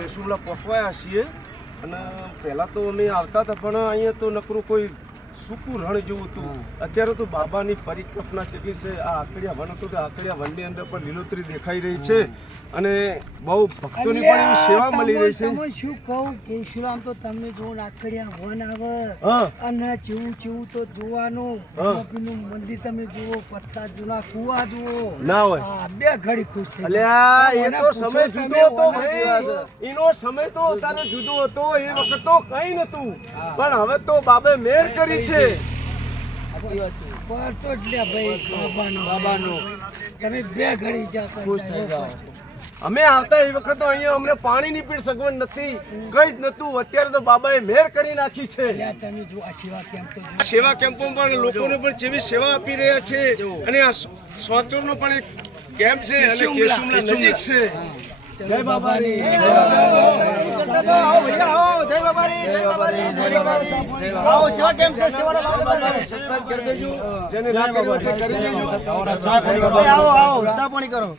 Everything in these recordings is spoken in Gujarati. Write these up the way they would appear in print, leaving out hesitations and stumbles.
કેશુમલા પકવાયા છીએ અને પહેલા તો અમે આવતા હતા પણ અહીંયા તો નકરું કોઈ સૂકું રણ જેવું હતું. અત્યારે તો બાબાની પરિકલ્પના કેટલી છે. આ આકડિયા વન હતું, આકડિયા વનની અંદર પણ લીલોતરી દેખાઈ રહી છે અને બહુ ભક્તોની પણ એવી સેવા મળી રહી છે. તમે શું કહું કેશુરામ, તો તમને જો આકડિયા વન આવે અને જેવું જેવું તો જોવાનું. મંદિર તમે જુઓ, પથ્થર જૂના કુવા જુઓ ના હોય બે ઘડી ખુશ થઈ અલ્યા. એ તો સમય જુદો હતો ભાઈ, એનો સમય તો તારે જુદો હતો. એ વખત તો કઈ નતું પણ હવે તો બાબે મેર કરી છે. બાબાનો તમે બે ઘડી ખુશ થઈ જાઓ. અમે આવતા એ વખત અહીંયા અમને પાણીની પણ સગવડ નથી, કઈ જ નતું. અત્યારે તો બાબાએ મેર કરી નાખી છે. તમે જો આ સેવા કેમ્પો પણ લોકોને પણ જેવી સેવા આપી રહ્યા છે અને આ સોચોરનો પણ એક કેમ્પ છે અને કેશુમલા નજીક છે. જય બાબારી, જય બાબારી, જય બાબારી. આવો સેવા કેમ્પ છે, સેવાનો સબસ્ક્રાઇબ કરી દેજો. જેને ના કર્યું તે કરી દેજો. આવો આવો ચા પાણી કરો.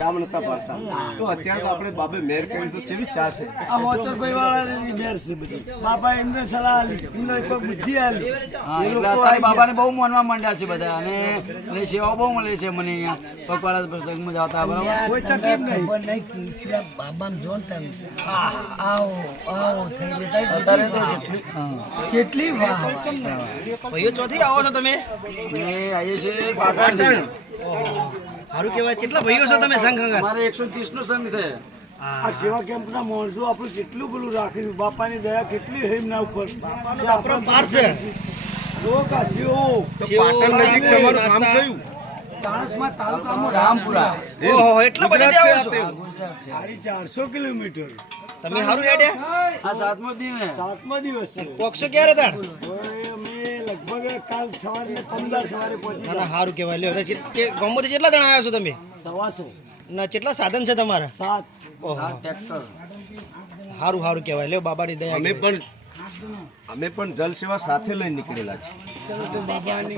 કામ નતા પાડતા તો અત્યારે તો આપણે બાબે મેર કરી તો કેવી ચા છે. આ મોચરભાઈ વાળાની મેર છે બધી. બાબા એમને સલાહ આલી, એમને કોઈ બુદ્ધિ આલી. એટલે અત્યારે બાબાને બહુ માનવા માંડ્યા છે બધા અને સેવાઓ બહુ મળે છે મને અહીંયા પગપાળા પ્રસંગમાં જતા. બરાબર, કોઈ તકલીફ નહીં. બાબાને જો તમે આવો આવો થઈ અત્યારે તો કેટલી વાહ. ભાઈઓ ચોથી આવો છો તમે? આવીએ છીએ પાટણ. સારું કહેવાય. કેટલા ભાઈઓ છો તમે સંઘ અંગત? મારે 130 નો સંઘ છે. આ સેવા કેમ્પના માણસો આપણું કેટલું પેલું રાખ્યું. બાપાની દયા કેટલી હેમના ઉપર. આપણો પાર છે. પાટણ નજીક તમારું કામ કયું? ચાણસ્મા તાલુકામાં રામપુરા. ઓહો, એટલા બધા આવો છો? 400 કિલોમીટર. તમે સારું હેડ્યા? આ 7મો દિવસ. 7મા દિવસ છે. પોક્ષો ક્યારે હતા? અમે લગભગ કાલ સવારે 15 સવારે પહોંચી ના ના, સારું કહેવાય. લ્યો ગામમાંથી કેટલા જણા આવ્યા છો તમે? 125 ના કેટલા સાધન છે તમારા? 7. ઓહો, ટ્રેક્ટર. સારું સારું કહેવાય. લ્યો બાબાની દયા. અમે પણ જલ સેવા સાથે લઈને નીકળેલા છે. બાબાની